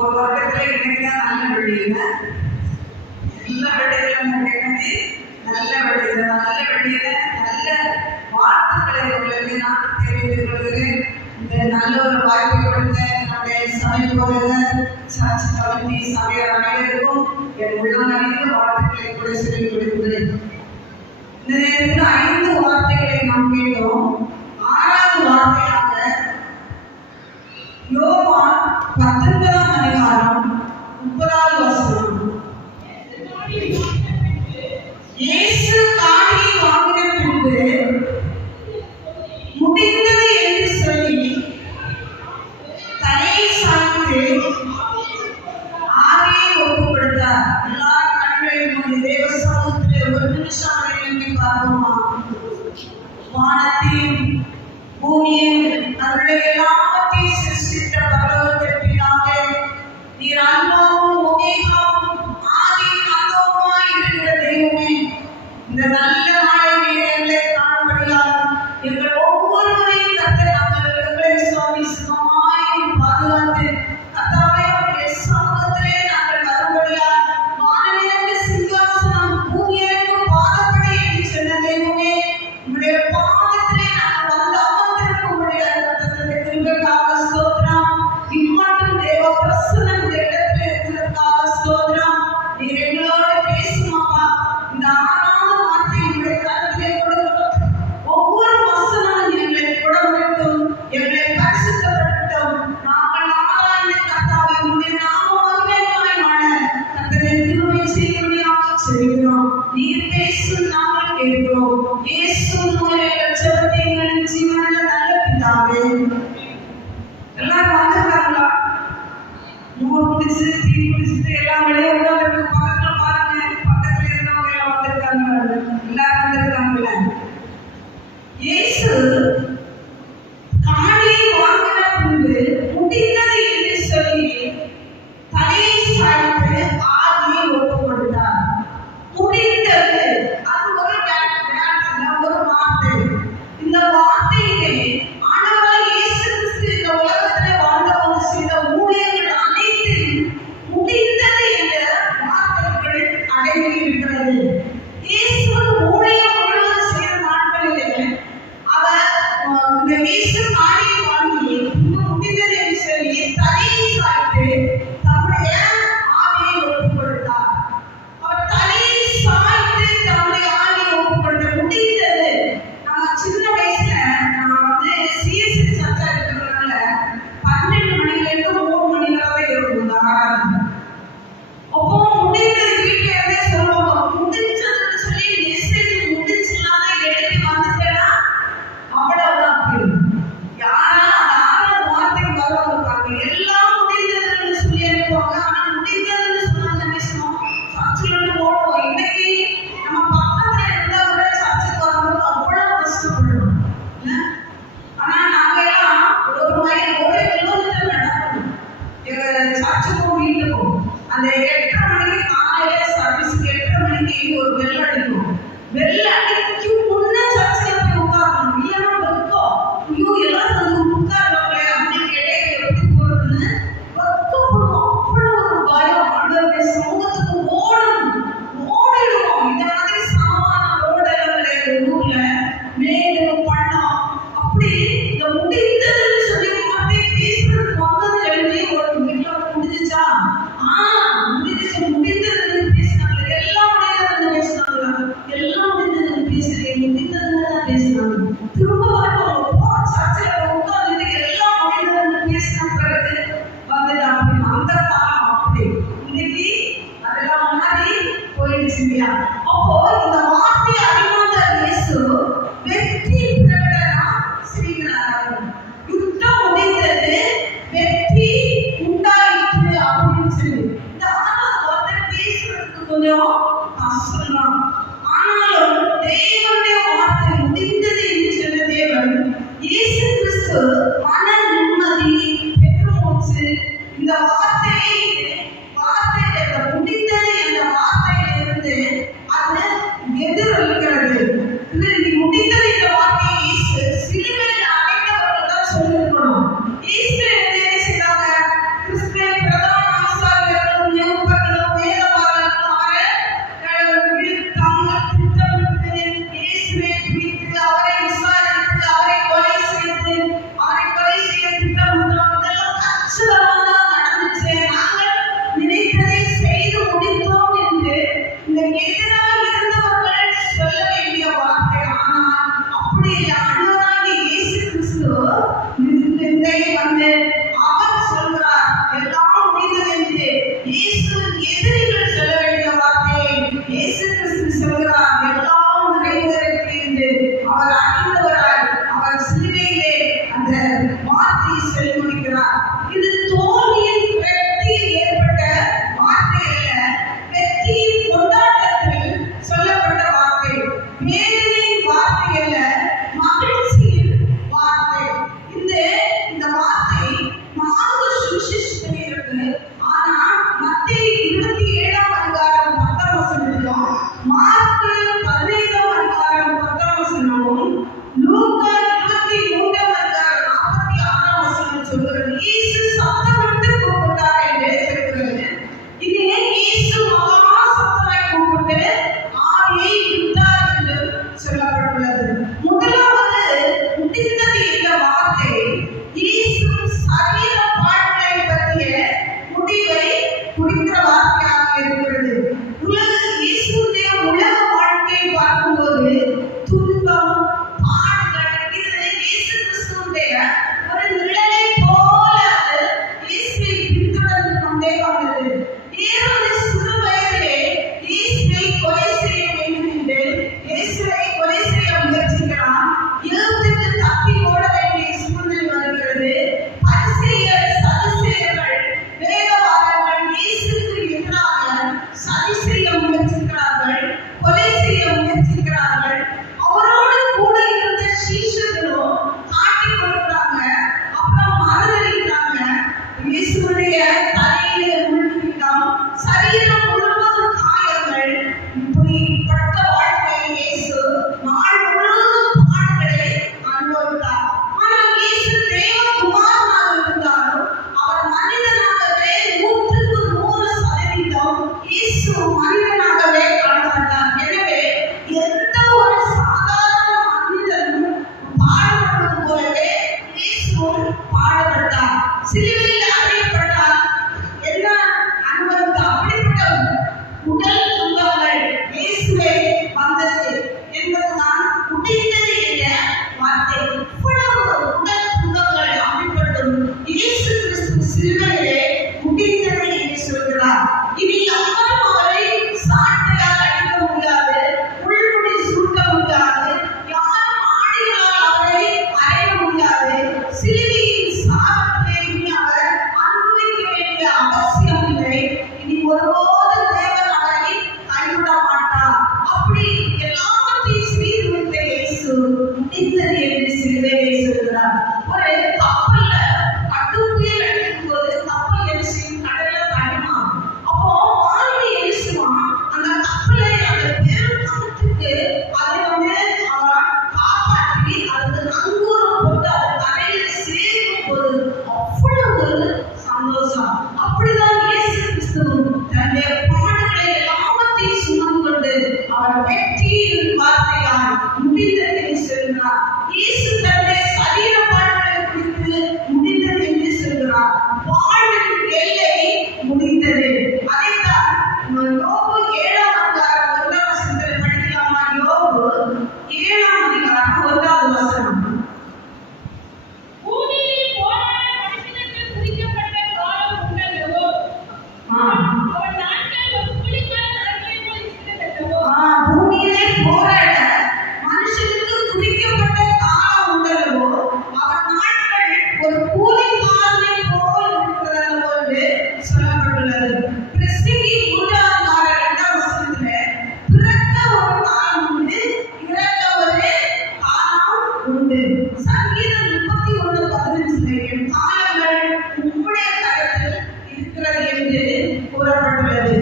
ஒரு வருடத்துல இன்னைக்குதான் நல்ல வெளியில எல்லா வெள்ளிகளும் நல்ல வெளியில நல்ல வாழ்த்துக்களை உங்களுக்கு நான் தெரிவித்துக் கொள்கிறேன். இந்த நல்ல ஒரு வாய்ப்பை கொடுத்த நம்முடைய சபை போதகர் சாட்சி கமிட்டி சபையார் அனைவருக்கும் என் உள்ளங்கணிந்த வாழ்த்துக்களை கூட சொல்லிக் கொடுக்கிறேன். இந்த நேரத்தில் 5 வார்த்தைகளை நாம் கேட்டோம். 6வது வார்த்தையாக யோவான் 19ஆம் அதிகாரம் 30வது வசனம். இயேசு காணியை வாங்கின பின்பு முடிந்தது என்று சொல்லி தலையை சாய்த்து ஆவியை ஒப்புக் கொடுத்தார். எல்லாரும் கண்களை மூடி தேவ சமூகத்தில் ஒரு நிமிஷம் வரை எண்ணி பார்ப்போமா? வானத்தையும் பூமியும் அவருடைய எல்லாவற்றையும் சிருஷ்டித்த பரலோகத்தின் பிதாவே, நீர் அல்பாவும் ஒமேகாவும் ஆதி அந்தமுமாய் இருக்கிற தெய்வமே, இந்த நல்ல நாளை நீர் எங்களை காணும்படியால் எங்கள் ஒவ்வொருவரையும் எங்களை சுவாமி சுகமாய் பாதுகாத்து கர்த்தாவே உம்முடைய சமூகத்திலே நாங்கள் வரும்படியால் வானவிலங்கு சிங்காசனம் பூமியிற்கு பாதப்படி என்று சொன்ன தெய்வமே, உம்முடைய பாதத்திலே நாங்கள் வந்து அமர்ந்திருக்கும்படியால் கர்த்தருடைய கிருபைக்காக ஸ்தோத்திரம். இம்மட்டும் தேவ பிரசன்னம் இந்த இடத்தில் இருக்கிறதுக்காக ஸ்தோத்திரம். நீர் எங்களோடு பேசும் அப்பா. இந்த 6வது வார்த்தை உங்களுடைய கருத்திலே கொடுக்கிறோம். ஒவ்வொரு வசனமும் எங்களை குணப்படுத்தும், எங்களை பரிசுத்தப்படுத்தும். நாங்கள் ஆராய்ந்து கர்த்தாவே உம்முடைய நாம மகிமையாய் வாழ கர்த்தருடைய கிருபை செய்யும்படியாக செய்கிறோம். நீர் பேசும் நாங்கள் கேட்கிறோம். இயேசுவின் மூலம் எங்கள் ஜெபத்தை எங்கள் ஜீவனுள்ள நல்ல பிதாவே. எல்லாரும் வந்திருக்காங்களா? மூணு குடிச்சு டீ குடிச்சுட்டு எல்லாம் வெளியே உட்கார்ந்து பக்கத்துல பாருங்க. பக்கத்துல இருந்தவங்க எல்லாம் வந்திருக்காங்க. எல்லாரும் வந்திருக்காங்கல்ல? இயேசு காணியை வாங்கின பின்பு முடிந்தது என்று சொல்லி தலையை சாய்த்து ஆவியை ஒப்புக் கொடுத்தார். முடிந்தது, அது ஒரு வார்த்தை. இந்த வார்த்தையிலே ஆண்டவராகிய இயேசு கிறிஸ்து இந்த உலகத்திலே வாழ்ந்தபோது செய்த ஊழியங்கள் அனைத்தையும் முடிந்தது என்ற வார்த்தைகள் அடங்கி இருக்கிறது. இயேசுவின் வேதனையின் வார்த்தை அல்ல, மகிழ்ச்சியின் வார்த்தை. இந்த வார்த்தை மார்க்கு சுவிசேஷத்தில் இருக்கு. ஆனா மத்தேயு 27ஆம் அதிகாரம் 10ஆம் வசனத்திலும், மார்க்கு 15ஆம் அதிகாரம் 10ஆம் வசனமும், லூக்கா 23ஆம் அதிகாரம் 46ஆம் வசனம் சொல்கிறது. இயேசு சத்தமிட்டு கூப்பிட்டார் என்று சொல்கிறது. இது இயேசு மகா சத்தமாய் கூப்பிட்டு ஆவியை விட்டார் என்று சொல்லப்பட்டுள்ளது. முதலாவது முடிந்தது என்ற வார்த்தை இயேசு சரீர வாழ்க்கை பற்றிய முடிவை குறிக்கிற வார்த்தையாக இருக்கிறது. இயேசுடைய உலக வாழ்க்கையை பார்க்கும்போது துன்பம், பாடுகள், இது இயேசு கிறிஸ்துவுடைய ஒரு நிழலை போல இயேசுவை பின்தொடர்ந்து கொண்டே வந்தது. ஏரோது சிறு வயதிலே இயேசுவை கொலை செய்ய வேண்டும் என்று இயேசுவை கொலை செய்ய முயற்சிக்கிறான். எழுத்துக்கு தப்பி ஓட வேண்டிய சூழ்நிலை வருகிறது. பரிசேயர், சதுசேயர்கள், வேதவாதர்கள் இயேசுவுக்கு எதிராக சதி செய்ய முயற்சிக்கிறார்கள், கொலை செய்ய முயற்சிக்கிறார்கள். அவரோடு கூட இருந்த சீஷர்களும் காட்டி கொடுக்கிறாங்க, அப்புறம் மறுதளிக்கிறாங்க. இயேசுடைய தலையிலே முள்ளிடம், சரீரம் முழுவதும் காயங்கள். இப்படிப்பட்ட வாழ்க்கையை இயேசு நாள் முழுவதும் பாடுகளை அனுபவித்தார். ஆனால் இயேசு தேவகுமாரனாக இருந்தாலும் அவர் மனிதனாகவே 100% இயேசு மனிதனாகவே காணப்பட்டார். எனவே எந்த ஒரு சாதாரண மனிதனும் பாடுபடுவது போலவே இயேசுவும் பாடுபட்டார். சிலுவையில் அறையப்பட்டார். என்ன அனுபவித்தார்? அப்படிப்பட்ட உடல் துன்பங்கள் இயேசுவே வந்தது என்பதுதான் முடிந்தது என்ற வார்த்தை. இவ்வளவு உடல் துன்பங்கள் அப்படிப்பட்டும் இயேசு கிறிஸ்து சிலுவையிலே முடிந்தது என்று சொல்கிறார். இனி யாரும் அவரை சாட்டையால் அடிக்க முடியாது, முள்முடி சூட்ட முடியாது, யாரும் ஆணிகளால் அவரை அறைய முடியாது. சிலுவையின் சாபத்தை இனி அவர் அனுபவிக்க வேண்டிய அவசியம் இல்லை. இனி ஒருபோது தேவன் அவரை கைவிட மாட்டார். அப்படி எல்லாவற்றையும் செய்து முடித்த இயேசு முடிந்தது என்று சிலுவையிலே சொல்கிறார். ஒரு கப்பல்ல கடும் புயல் அடிக்கும் போது கப்பல் என்ன செய்யும்? கடல்ல தடுமா. அப்போ மாலுமி என்ன செய்வான்? அந்த கப்பலை அந்த பெரும் காற்றுக்கு அதை அவன் காப்பாற்றி அதுக்கு நங்கூரம் போட்டு அதை கரையில சேர்க்கும் போது அவ்வளவு சந்தோஷம். அப்படிதான் இயேசு கிறிஸ்து தன்னுடைய பாடுகளை எல்லாவற்றையும் சுமந்து கொண்டு அவர் வெற்றியின் வார்த்தையால் முடிந்தது என்று சொல்கிறார். இயேசு தன்னுடைய சரீர வாழ்வை குறித்து முடிந்தது என்று சொல்கிறார். வாழ்வின் எல்லை முடிந்தது. அதைத்தான் யோபு 7ஆம் அதிகாரம் 1ஆம் வசனத்தில் படிக்கலாமா? யோபு 7ஆம் அதிகாரம் 1ஆவது வசனம். பூமியிலே போராட மனுஷனுக்கு குறிக்கப்பட்ட காலம் உண்டல்லவோ, அவன் நாட்கள் ஒரு கூலிக்கார நாட்களைப் போல் இருக்கிறதல்லவோ. பூமியிலே போராட மனுஷனுக்கு குறிக்கப்பட்ட காலம் உண்டல்லவோ, அவன் நாட்கள் ஒரு கூலிக்காரனை போல் இருக்கிறதல்லவோ என்று சொல்லப்பட்டுள்ளது. பிரசங்கி 3ஆம் அதிகாரம் 2ஆம் வசனத்திலே பிறக்க ஒரு காலம் உண்டு, இறக்க ஒரு காலம் உண்டு. சங்கீதம் 31:15 என் காலங்கள் உம்முடைய கரத்தில் இருக்கிறது என்று கூறப்பட்டுள்ளது.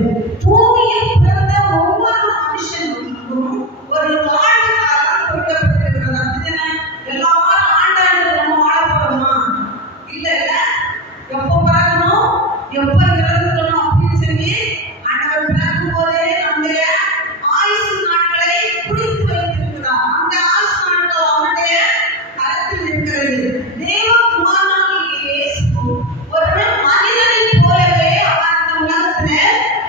பூமியில் பிறந்த ஒவ்வொரு மனுஷனுக்கும் ஒரு வாழ்வு காலம் கொடுக்கப்பட்டிருக்கிறது. அப்படிதானே? எல்லாரும் ஆண்டாண்டு நம்ம வாழ போறோமா? இல்ல இல்ல, எப்போ பிறக்கணும், எப்போ இறந்துக்கணும் அப்படின்னு சொல்லி ஆண்டவர் பிறக்கும் போதே நம்முடைய ஆயுசு நாட்களை குறித்து வைத்திருக்கிறார். அந்த ஆயுசு நாட்கள் அவருடைய கரத்தில் இருக்கிறது. தேவகுமாரனாகிய இயேசு ஒரு மனிதனை போலவே அவர் இந்த உலகத்துல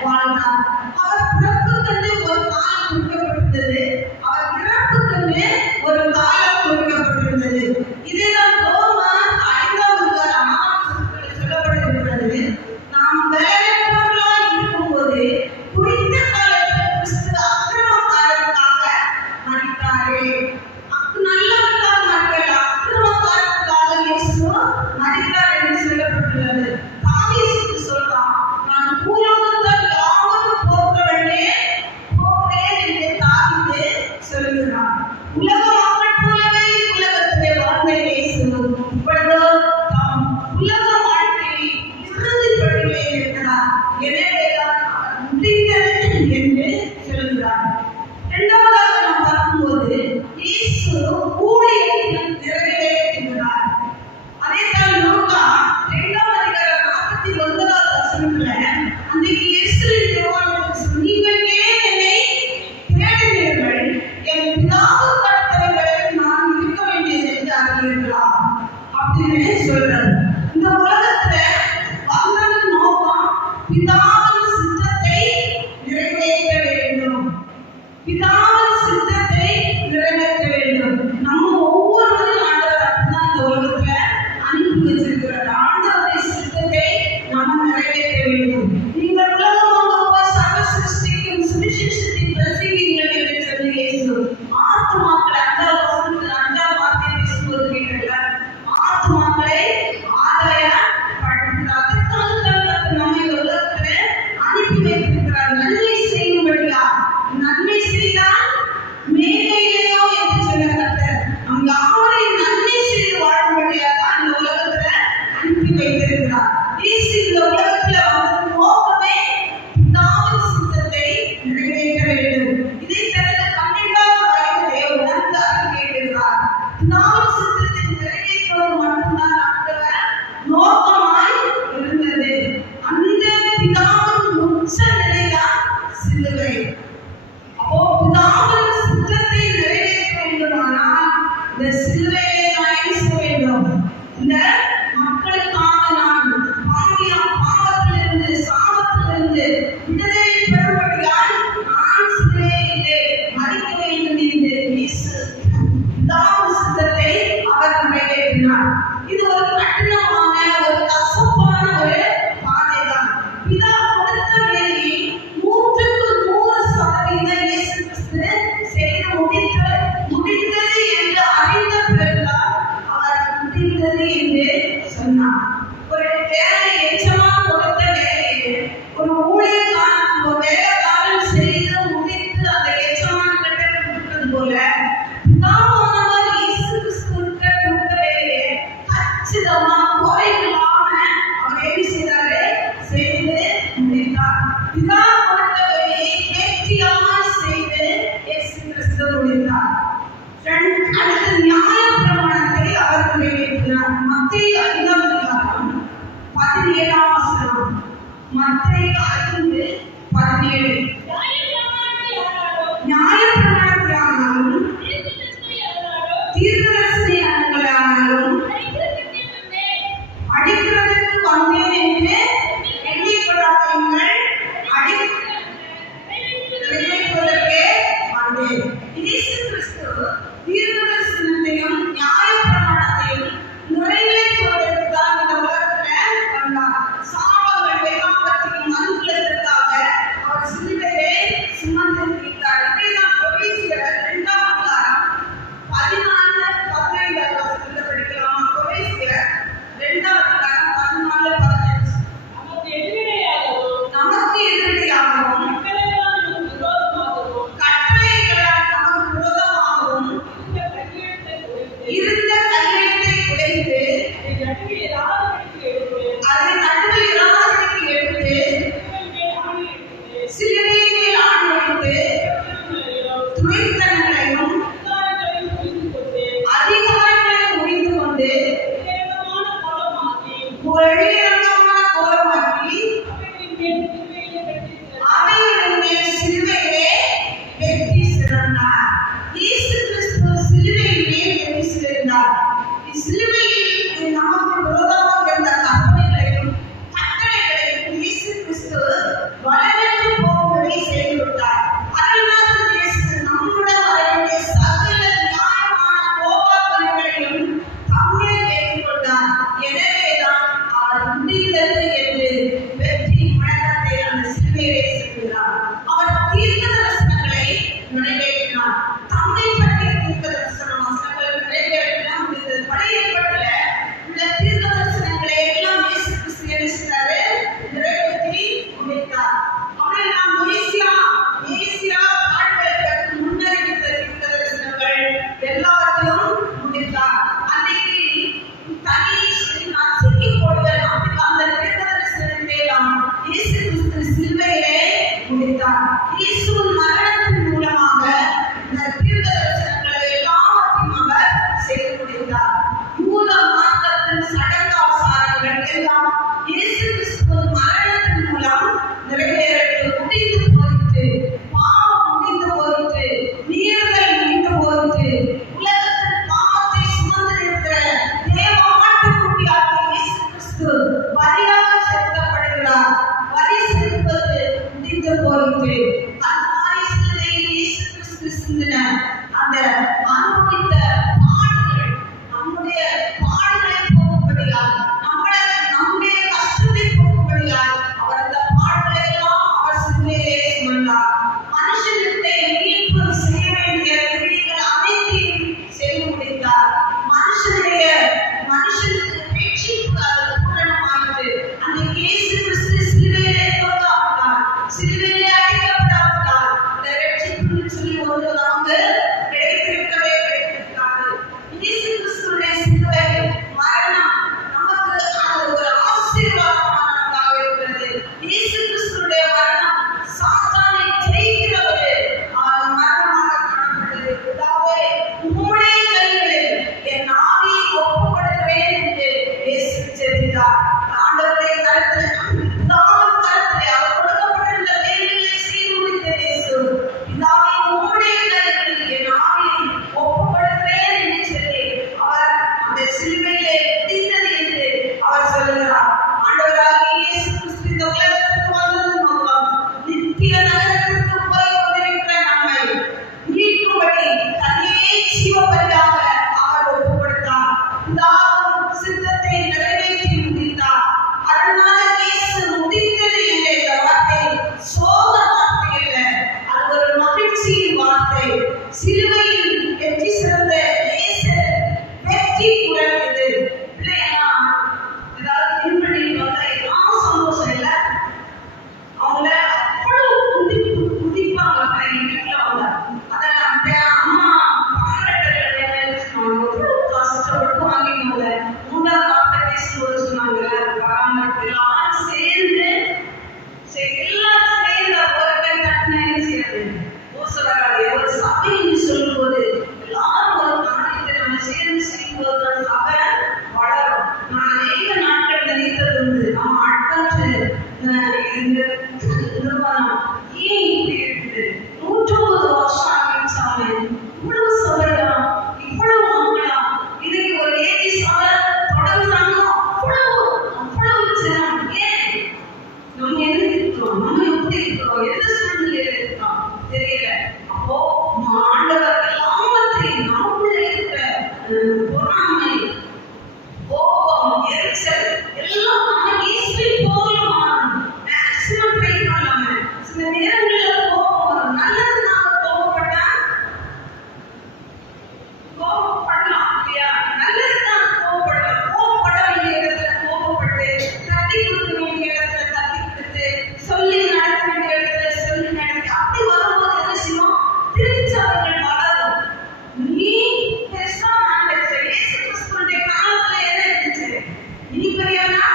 வாழ்ந்தார். அவர் பிறப்புக்கென்று ஒரு காலம் குறிக்கப்பட்டிருந்தது, அவர் இறப்புக்கென்று ஒரு காலம் குறிக்கப்பட்டிருந்தது. இதுதான் ரோமர் 5ஆம் அதிகாரம் 6ஆம் வசனத்தில் சொல்லப்பட்டிருக்கிறது. நாம் வேலையற்றவர்களாய் இருக்கும்போது குறித்த காலத்தில் கிறிஸ்து அக்கிரமக்காரருக்காக மரித்தாரே. நல்லவருக்காக மரிக்கல, அக்கிரமக்காரருக்காக இயேசு மரித்தார் என்று சொல்லப்பட்டுள்ளது. தாவீது சொல்றான், நான் பூலோகத்தார் யாவரும் போகிறவர்களே போகிறேன் என்று தாவீது சொல்கிறான். இருக்கிறார். உலக மக்கள் போலவே உலகத்திலே வாழ்ந்த இயேசு இப்பொழுதோ தாம் உலக வாழ்க்கையை இறுதி படியிலே இருக்கிறார். எனவேதான் அவர் முடிந்தது என்று சொல்கிறார். இரண்டாவதாக நாம் பார்க்கும்போது இயேசு ஊழியத்தை நிறைவேற்றுகிறார். அதேதான் லூக்கா 2:49 அன்றைக்கு இயேசுவின் யோவானுக்கு நீங்கள் ஏன் என்னை தேடுகிறீர்கள்? என் பிதாவுக்கு அடுத்தவர்களை நான் இருக்க வேண்டியது என்று அறிவீர்களா அப்படின்னு சொல்றாரு. இந்த உலகத்துல வந்ததன் நோக்கம் பிதாவின் சித்தத்தை நிறைவேற்ற வேண்டும். பிதாவின் சித்தத்தை நிறைவேற்ற வேண்டும். நம்ம ஒவ்வொருவரும் ஆண்டவர் அப்படிதான் இந்த உலகத்துல அனுப்பி வச்சிருக்கிறார். ஆண்டவருடைய சித்தத்தை நம்ம நிறைவேற்ற வேண்டும். நீங்கள் உலகமாக போய் சர்வ சிருஷ்டிக்கும் சுவிசேஷத்தை பிரசங்கிங்கள் என்று சொல்லி இயேசு ஆத்துமாக்களை 5ஆம் வார்த்தை பேசும்போது கேட்டார். ஆத்துமாக்களை ஆதாயப்படுத்துகிறார். அதற்காக நம்ம இந்த உலகத்துல அனுப்பி வைத்திருக்கிறார். நன்மை செய்யும்படியா. நன்மை செய்தால் மேலேயோ என்று சொன்ன கர்த்தர் நம் யாவரையும் நன்மை செய்து வாழும்படியா தான் இந்த உலகத்துல அனுப்பி வைத்திருக்கிறார். இந்த உலகத்துல வந்த நோக்கமே பிதாவின் சித்தத்தை நிறைவேற்ற வேண்டும். இதை தனது 12ஆம் வயதிலே உணர்ந்து அறிக்கையிடுகிறார். பிதாவின் சித்தத்தை நிறைவேற்றுவது மட்டும்தான் ஆண்டவர் நோக்கமாய் இருந்தது. அந்த பிதாவின் உச்ச நிலைதான் சிலுவை. அப்போ பிதாவின் சித்தத்தை நிறைவேற்ற வேண்டுமானால் இந்த சிலுவையை நான் என்ன செய்ய வேண்டும்? இந்த மக்களுக்காக நான் பாவத்திலிருந்து சாபத்திலிருந்து விடுதலை பெறும்படியால் நான் சிலுவையிலே மரிக்க வேண்டும் என்று இயேசு பிதாவின் சித்தத்தை அவர் நிறைவேற்றினார். இது ஒரு கடினமான ஒரு கசப்பான ஒரு பாதைதான். பிதா கொடுத்த வேலையை 100% இயேசு கிறிஸ்து செய்து முடிந்தது என்று அறிந்த பிறகுதான் அவர் முடிந்தது என்று சொன்னார். ஒரு வேலை எச்சமாக கொடுத்த வேலையை ஒரு ஊழியக்காரன் ஒரு வேலைக்காரன் செய்து முடித்து அந்த எச்சமான கிட்ட கொடுத்தது போல பிதாவானவர் இயேசு கிறிஸ்துவுக்கு கொடுத்த வேலையை கச்சிதமா குறைவில்லாம அவர் என்ன செய்தாரு? செய்து முடித்தார். பிதா கொடுத்த வேலையை நேர்த்தியாக செய்து இயேசு கிறிஸ்து முடித்தார். அடுத்து நியாயப்பிரமாணத்தை அவர் நிறைவேற்றினார். மத்தேயு 5ஆம் அதிகாரம் 17ஆம் வசனம். மத்தேயு 5:17. நியாயப்பிரமாணத்தை ஆனாலும் தீர்க்கதரிசனங்களை ஆனாலும் அடிக்கிறதற்கு வந்தேன் என்று எண்ணிக்கொள்ளாதீர்கள், நிறைவேற்றுவதற்கே வந்தேன். இயேசு கிறிஸ்து தீர்க்கதரிசனத்தையும் நியாயப்பிரமாணத்தையும் நிறைவேற்றுவதற்கு தான் இந்த உலகத்துல வந்தார். சாபங்கள் வேதாந்தத்தையும் மனுக்குலத்திற்காக அவர் சிலுவையிலே சுமந்து தீர்த்தார். இதைதான் கொலோசியர் 2ஆம் அதிகாரம் 14-15 வசனத்துல படிக்கலாம். கொலோசியர் 2ஆம் அதிகாரம் 14-15. நமக்கு எதிரியாகவும் கட்டளைகளால் நமக்கு விரோதமாகவும் இருந்த கையெழுத்தை உடைத்து கோபப்படலாம் இல்லையா? நல்லதுதான் கோபப்படலாம். கோபப்பட வேண்டிய இடத்துல கோபப்பட்டு, தட்டி கொடுக்க வேண்டிய இடத்துல தட்டி கொடுத்து, சொல்லி நடத்த வேண்டிய இடத்துல சொல்லி நடத்தி, அப்படி வரும்போது என்ன செய்வோம்? திருச்சபைகள் வளரும். நீ பேசாம ஆண்டவரே, இயேசு கிறிஸ்துவினுடைய காலத்துல என்ன இருந்துச்சு? நீ பெரியவனா,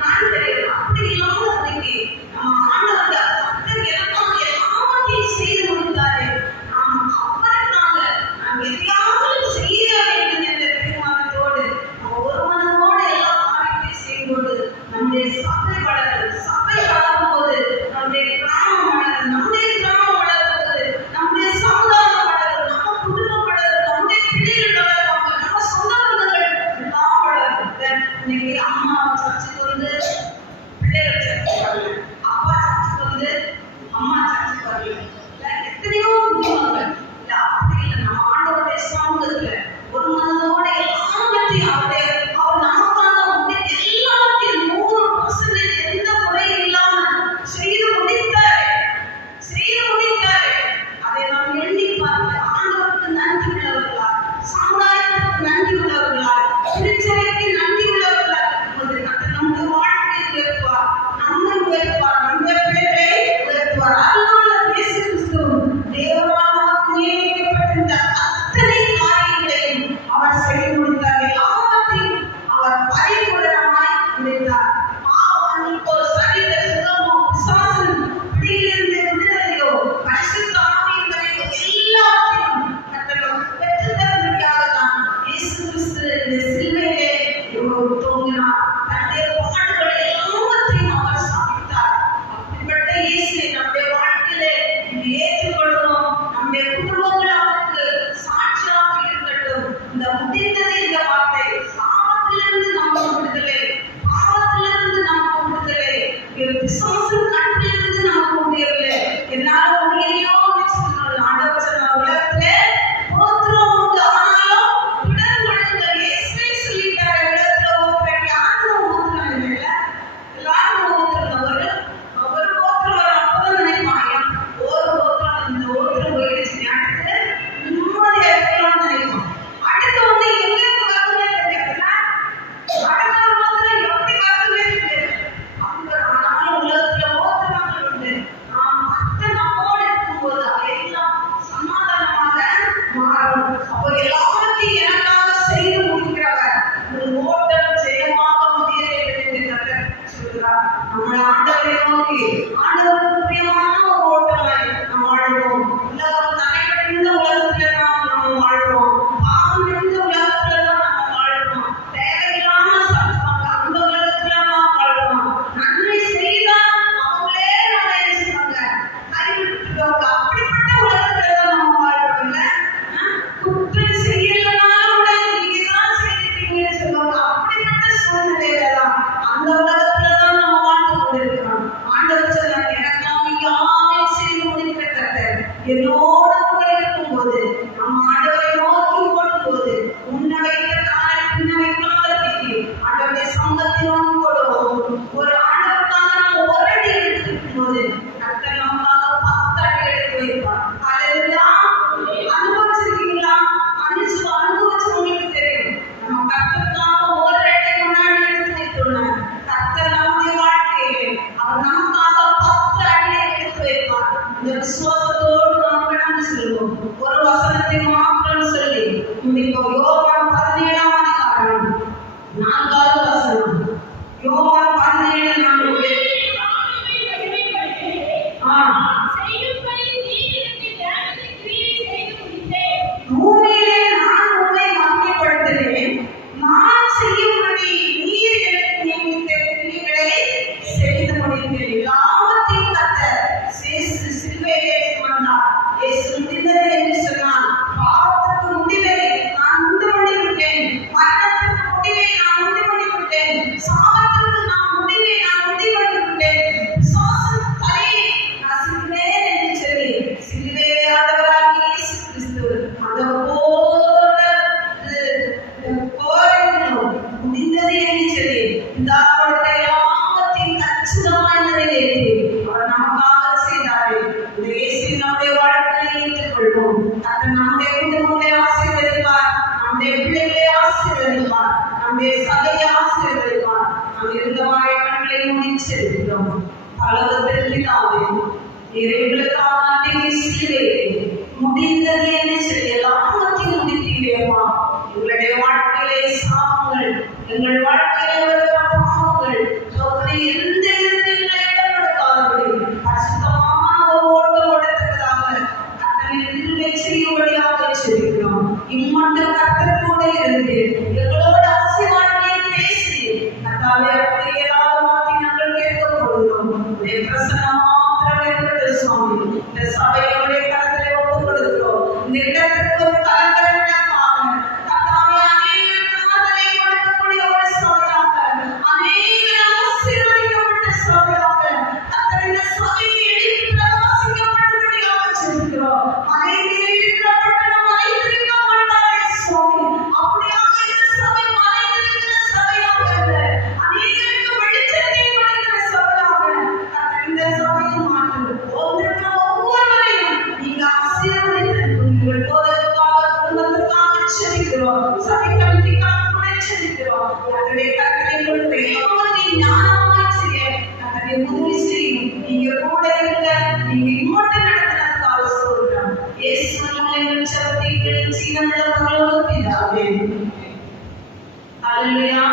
நான் பெரியவனா? அப்படி இல்லாம இன்னைக்கு நம்ம ஆண்டவருடைய கர்த்தர் எனக்காக எல்லாவற்றையும் செய்து முடித்தாரு. நாம் அவருக்காக நாம் எதையாவது செய்ய வேண்டும் என்ற தீர்மானத்தோடு ஒரு மனதோடு எல்லா காரியத்தையும் செய்யும்போது நம்முடைய சபை வளரும். சபை வளரும் போது நம்முடைய கிராமம் வளரும். நம்முடைய கிராமம் வளரும் போது நம்முடைய சமுதாயம் வளரும். நம்ம குடும்பம் வளரும். நம்முடைய பிள்ளைகள் வளருவாங்க. நம்ம சொந்த பந்தங்கள் எல்லாம் வளரும். இன்னைக்கு அம்மா சர்ச்சுக்கு வந்து பிள்ளைகள் சர்ச்சுக்கு வரல, அப்பா சர்ச்சுக்கு வந்து அம்மா சர்ச்சுக்கு வரல. எத்தனையோ குடும்பங்கள் இல்ல, அப்படி இல்லை. நம்ம ஆண்டவருடைய சமூகத்துல ஒரு மனதோட எல்லாவற்றையும் அவர் நமக்காக முடித்த எல்லாவற்றையும் 100% எந்த குறையும் இல்லாம செய்து முடித்தாரு. அதை நாம் எண்ணி பார்த்து ஆண்டவருக்கு நன்றி உள்ளவர்களா, சமுதாயத்துக்கு நன்றி உள்ளவர்களா, திருச்சபைக்கு நன்றி உள்ளவர்களா இருக்கும்போது கர்த்தர் நம்முடைய வாழ்க்கையை உயர்த்துவார், நம்மை உயர்த்துவார், நம்முடைய பிள்ளைகளை உயர்த்துவார். அதனால இயேசு கிறிஸ்து தேவனால் நமக்கு நியமிக்கப்பட்டிருந்த அத்தனை காரியங்களையும் அவர் செய்து முடித்தார். எல்லாவற்றையும் அவர் பரிபூரணமாய் முடித்தார். பாவ மன்னிப்போ, சரீர சுகமோ, பிசாசின் பிடியிலிருந்து விடுதலையோ, பரிசுத்த ஆவியின்படியோ எல்லாவற்றையும் கர்த்தர் நமக்கு பெற்றுத் தரும்படியாகத்தான் இயேசு கிறிஸ்து இந்த சிலுவையிலே தோன்றினார். தன்னுடைய பாடுகளை எல்லாவற்றையும் அவர் சகித்தார். அப்படிப்பட்ட இயேசுவை நம்முடைய வாழ்க்கையிலே ஏற்றுக்கொள்வோம். நம்முடைய குடும்பங்கள் அவருக்கு சாட்சியாக இருக்கட்டும். இந்த முடிந்தது இந்த வார்த்தை, சாபத்திலிருந்து நமக்கு விடுதலை, பாவத்திலிருந்து நமக்கு விடுதலை, பிசாசின் கண்ணிலிருந்து நமக்கு முடியவில்லை. என்னால முடியலையோ சொன்னார் ஆண்டவர். சொன்னார், உலகத்திலே உபத்திரவம் உண்டு, ஆனாலும் விடங்கொள்ளுங்கள். இயேசுவே சொல்லிட்டாரு, உலகத்துல உபத்திரம் யாரும் உபத்திரம் இல்லை, எல்லாரும் உபத்திரம். ஒரு உபத்திரம் அப்பதான் நினைப்பாங்க, ஒரு உபத்திரம் இந்த உபத்திரம் போயிடுச்சு, அடுத்து நிம்மதியா இருக்கலாம்னு நினைப்போம். அடுத்து வந்து எங்க வரவே தெரியாது, அடுத்த உபத்திரம் எப்படி வரவே தெரியாது. ஆனாலும் உலகத்துல உபத்திரங்கள் உண்டு. நாம் கர்த்தர் நம்மோடு இருக்கும்போது அவையெல்லாம் சமாதானமாக மாறும். அப்போ எல்லாவற்றையும் எனக்காக செய்து முடிக்கிறவர், ஒரு ஓட்டம் ஜெயமாக முடியலை என்று கர்த்தர் சொல்கிறார். நம்மளை ஆண்டவரை நோக்கி ஆண்டவருக்கு பிரியமான ஒரு ஓட்டமாய் நாம் வாழ்வோம். உலகம் தடைப்பட்ட உலகத்துல தான் நாம் வாழ்வோம். பாவம் நிறைந்த உலகத்துல தான் நாம் வாழ்வோம். தேவையில்லாம சத்துவாங்க அந்த உலகத்துல நாம் வாழ்வோம். நன்மை செய்தால் அவங்களே நம்ம என்ன செய்வாங்க, கைவிட்டுவாங்க. அப்படிப்பட்ட உலகத்துல தான் நம்ம வாழ்றோம். இல்ல, குற்றம் செய்யலனாலும் கூட நீங்க தான் செய்திருக்கீங்கன்னு சொல்லுவாங்க. அப்படிப்பட்ட சூழ்நிலையில தான் அந்த உலகத்துல தான் நம்ம வாழ்ந்து கொண்டிருக்கிறோம். ஆண்டவர் சொன்னார், எனக்காக யாவையும் செய்து முடிக்கிற கர்த்தர் என்னோட கூட இருக்கும்போது, நம்ம ஆண்டவரை நோக்கி ஓடும்போது, முன்ன வைத்த காலை பின்ன வைக்காதபடிக்கு ஆண்டவருடைய சமூகத்தை நோக்கி ஓடுவோம். ஒரு ஆண்டவருக்காக நம்ம ஒரு அடி எடுத்து இருக்கும்போது கர்த்தர் நமக்காக 10 அடி எடுத்து வைப்பார். ஹல்லேலூயா. அனுபவிச்சிருக்கீங்களா? அனுபவிச்சவங்களுக்கு தெரியும். நம்ம கர்த்தருக்காக ஒரு அடி முன்னாடி எடுத்து வைத்தோம்னா கர்த்தர் நம்முடைய வாழ்க்கையிலே அவர் நமக்காக 10 அடி எடுத்து வைப்பார். இந்த விசுவாசத்தோடு நாம் கடந்து செல்வோம். ஒரு வசனத்தை மாத்திரம் சொல்லி முடிப்போம். யோவான் 17ஆம் அதிகாரம் 4வது வசனம். யோவான் 17:4. பூமியிலே நான் உன்னை மகிமைப்படுத்தினேன், நான் செய்யும்படி நீர் எனக்கு நியமித்த கிரியைகளை செய்து முடித்தேன். எல்லாவற்றையும் கர்த்தர் சிலுவையிலே சுமந்தார். இயேசு முடிந்தது என்று சொன்னார். பாவத்துக்கு முடிவை நான் உண்டு பண்ணிவிட்டேன், மரணத்துக்கு முடிவை நான் உண்டு பண்ணிவிட்டேன், சாபத்திற்கு நான் முடிவை நான் உண்டு பண்ணிவிட்டேன், பிசாசின் தலையை நசுக்கினேன் என்று சொல்லி சிலுவையிலே ஆண்டவராகிய இயேசு கிறிஸ்து அந்த முடிந்தது என்று சொல்லி இந்த எல்லாவற்றையும் கச்சிதமாய் நிறைவேற்றி அவர் நமக்காக செய்தாரே. இந்த இயேசு நம்முடைய வாழ்க்கையை ஏற்றுக்கொள்வோம். நம்முடைய குடும்பங்களை ஆசீர்வதிப்பார். நம்முடைய சபையை ஆசீர்வதிப்பார். நாம் இருந்த வாய்ப்புகளை முடிச்சிருக்கிறோம். பலவற்றில் பிதாவே, எங்களுக்காக சிலுவையிலே முடிந்தது என்று சொல்லி எல்லாவற்றையும் முடித்தீரேப்பா. எங்களுடைய வாழ்க்கையிலே சாபங்கள், எங்கள் வாழ்க்கையிலே வருகிற பாவங்கள், எந்த இடத்தில் இடம் கொடுக்காதபடி பரிசுத்தமான ஒரு ஓட்டம் ஓடத்தக்கதாக கர்த்தரை செய்யும்படியாக செய்கிறோம். இம்மட்டும் கர்த்தர் கூட இருந்து எங்களோட ஆசீர்வாதத்தை பேசி கர்த்தாவே அப்படி ஏதாவது மாற்றி நாங்கள் கேட்கப்படுகிறோம். பிரசன்னம் மாத்திரம் இருக்கிறது சுவாமி. இந்த சபையுடைய கருத்தை ஒப்புக் கொடுக்கிறோம். இந்த இடத்திற்கு ஒரு கலங்கரமாக கர்த்தாவே அநேகருக்கு ஆதரவை கொடுக்கக்கூடிய ஒரு சபையாக, அநேகர் ஆசீர்வதிக்கப்பட்ட சபையாக கர்த்தர் இந்த சபையை எழுப்பி பிரகாசிக்கப்படும்படியாக செய்கிறோம். மலைகளில் இருக்கிற பட்டணம் மலைத்திருக்க மாட்டாரே சுவாமி. அப்படியாக இந்த சபை மலைத்திருக்கிற சபையாக அல்ல, அநேகருக்கு வெளிச்சத்தை கொடுக்கிற சபையாக கர்த்தர் இந்த சபையை மாற்று. ஒவ்வொருவரையும் நீங்க ஆசீர்வதித்து உங்கள் போதற்காக குடும்பத்துக்காக செபிக்கிறோம். சபை கமிட்டிக்காக கூட செபிக்கிறோம். கர்த்தருடைய கர்த்தரை கொடுத்து எல்லாவற்றையும் ஞானமாய் செய்ய கர்த்தரை உதவி செய்யும். நீங்க கூட இருக்க, நீங்க இம்மட்டும் நடத்தினதுக்காக சொல்றோம். இயேசுவின் மூலம் ஜெபத்தை கேட்டு ஜீவனுள்ள பரலோக பிதாவே. அல்லேலூயா.